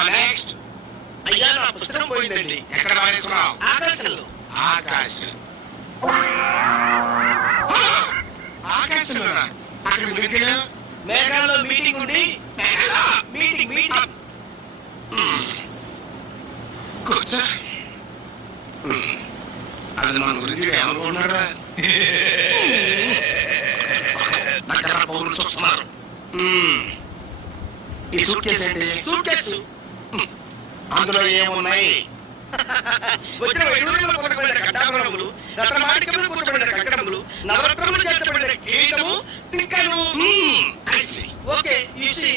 Next. అయ్యా నా పుస్తకం పోయిందండి. ఎక్కడ పారేసుకున్నావు? ఆకాశంలో. ఆకాశం. ఆకాశంలోనా? అక్కడ మీటింగ్. మేఘాల్లో మీటింగ్ ఉండి మీటింగ్ మీటింగ్. కూర్చో. అది మన గురించి ఏమనుకుంటున్నారా? నగర పౌరులు చూస్తున్నారు. ఈ సూట్ కేసు ఏంటి? Suit case. అందులో ఏమున్నాయి? వచ్చిన వైడూర్యంలో పొదగబడిన కట్టాభరణములు, రత్నమాణిక్యములు కూర్చబడిన కంకణములు, నవరత్నములు చేర్చబడిన కిరీటము, టిక్కను. I see. Okay, you see.